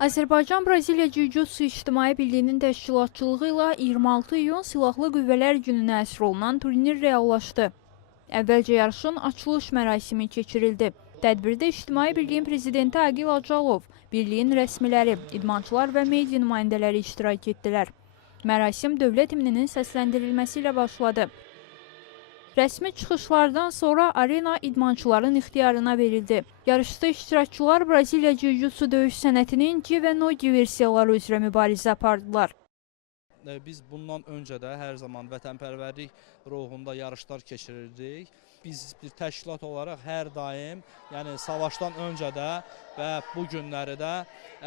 Azərbaycan-Braziliya Jiu-Jitsu İctimai Birliyinin təşkilatçılığı ilə 26 iyun Silahlı Qüvvələr Gününə əsr olunan turnir reallaşdı. Əvvəlcə yarışın açılış mərasimi keçirildi. Tədbirdə İctimai Birliyin Prezidenti Aqil Acalov, Birliyin rəsmiləri, idmançılar və media nümayəndələri iştirak etdilər. Mərasim dövlət himninin səsləndirilməsi ilə başladı. Rəsmi çıxışlardan sonra arena idmançıların ixtiyarına verildi. Yarışda iştirakçılar Braziliya Jiu-Jitsu döyüş sənətinin G və No versiyaları üzrə mübarizə apardılar. Biz bundan öncə də hər zaman vətənpərvərlik ruhunda yarışlar keçirirdik. Biz bir təşkilat olaraq hər daim, yəni savaşdan öncə də və bu günləri də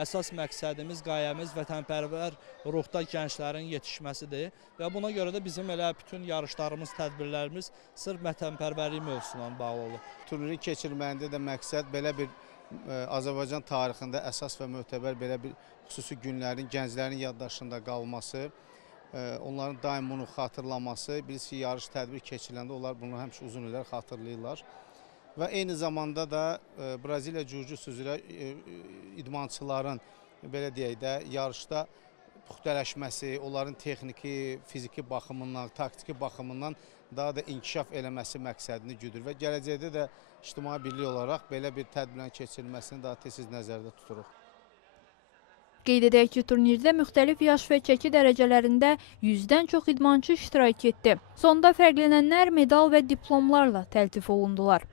əsas məqsədimiz, qayəmiz vətənpərvər ruhda gənclərin yetişməsidir. Və buna görə də bizim elə bütün yarışlarımız, tədbirlərimiz sırf vətənpərvərlik mövzusuna bağlı olur. Turnirin keçirilməyində də məqsəd belə bir Azərbaycan tarixində əsas və mötəbər belə bir xüsusi günlərin gənclərin yaddaşında qalması, onların daim bunu xatırlaması, birisi yarış tədbir keçiriləndə onlar bunu həmişə uzun illər xatırlayırlar. Və eyni zamanda da Braziliya Jiu-Jitsu üzrə idmançıların belə deyək də yarışda puxtələşməsi, onların texniki, fiziki baxımından, taktiki baxımından daha da inkişaf eləməsi məqsədini güdür və gələcəkdə də İctimai Birlik olaraq belə bir tədbirin keçirilməsini daha tez nəzərdə tuturuq. Qeyd edək ki, turnirdə müxtəlif yaş və çəki dərəcələrində 100-dən çox idmançı iştirak etdi. Sonda fərqlənənlər medal və diplomlarla təltif olundular.